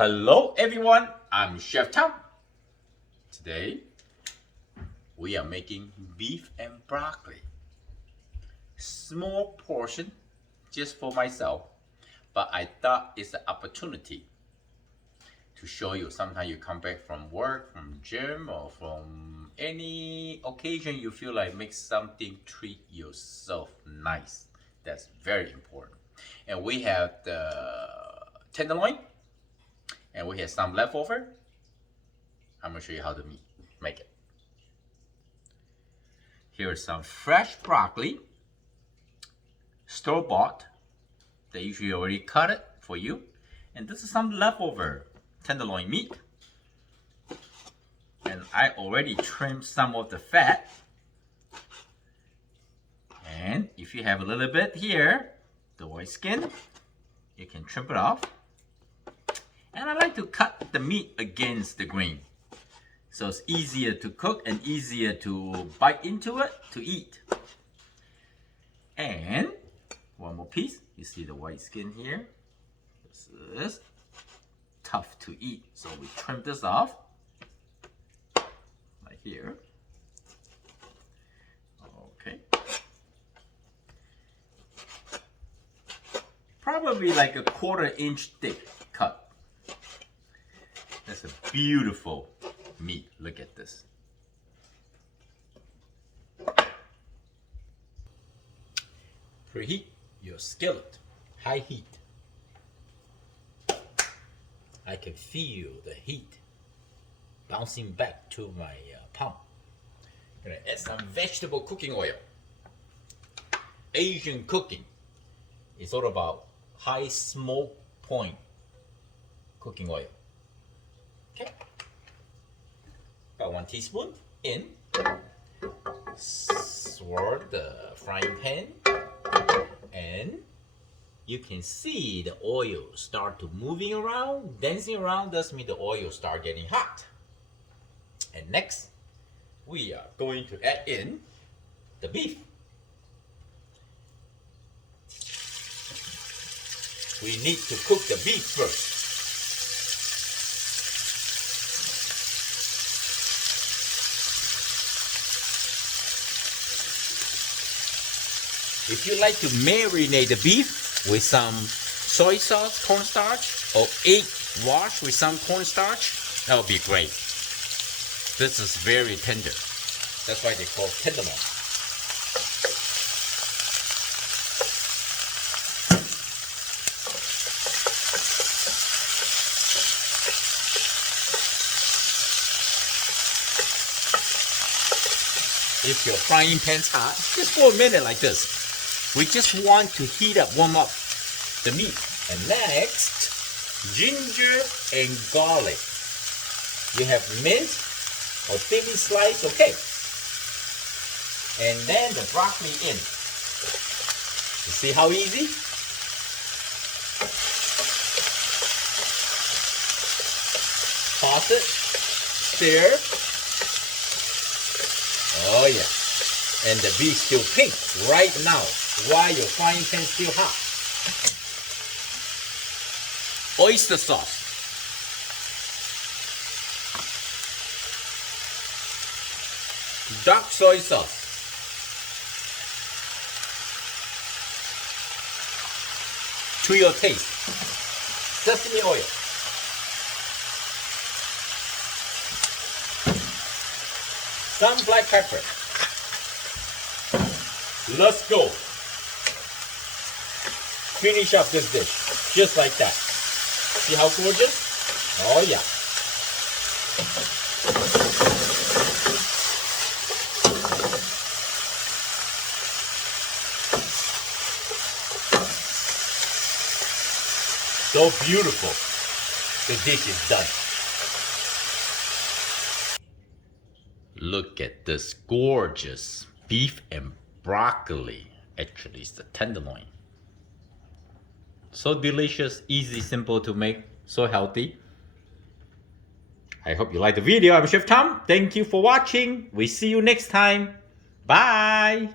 Hello everyone, I'm Chef Tom. Today we are making beef and broccoli. Small portion just for myself, but I thought it's an opportunity to show you. Sometimes you come back from work, from gym, or from any occasion you feel like make something, treat yourself nice. That's very important. And we have the tenderloin, and we have some leftover. I'm gonna show you how to make it. Here is some fresh broccoli, store-bought. They usually already cut it for you. And this is some leftover tenderloin meat. And I already trimmed some of the fat. And if you have a little bit here, the white skin, you can trim it off. And I like to cut the meat against the grain, so it's easier to cook and easier to bite into it to eat. And one more piece, you see the white skin here. This is tough to eat, so we trim this off right here. Okay. Probably like a 1/4 inch thick cut. That's a beautiful meat. Look at this. Preheat your skillet, high heat. I can feel the heat bouncing back to my palm. I'm gonna add some vegetable cooking oil. Asian cooking is all about high smoke point cooking oil. Okay, about 1 teaspoon in. Swirl the frying pan, and you can see the oil start to moving around, dancing around. Does mean the oil start getting hot. And next, we are going to add in the beef. We need to cook the beef first. If you like to marinate the beef with some soy sauce, cornstarch, or egg wash with some cornstarch, that would be great. This is very tender. That's why they call it tenderloin. If your frying pan's hot, just for a minute like this. We just want to heat up, warm up the meat. And next, ginger and garlic. You have minced or thinly sliced, okay. And then the broccoli in. You see how easy? Toss it, stir. Oh yeah. And the beef still pink right now while your frying pan is still hot. Oyster sauce. Dark soy sauce. To your taste. Sesame oil. Some black pepper. Let's go. Finish up this dish just like that. See how gorgeous? Oh yeah. So beautiful. The dish is done. Look at this gorgeous beef and broccoli. Actually, it's the tenderloin. So delicious, easy, simple to make, so healthy. I hope you like the video. I'm Chef Tom. Thank you for watching. We see you next time. Bye.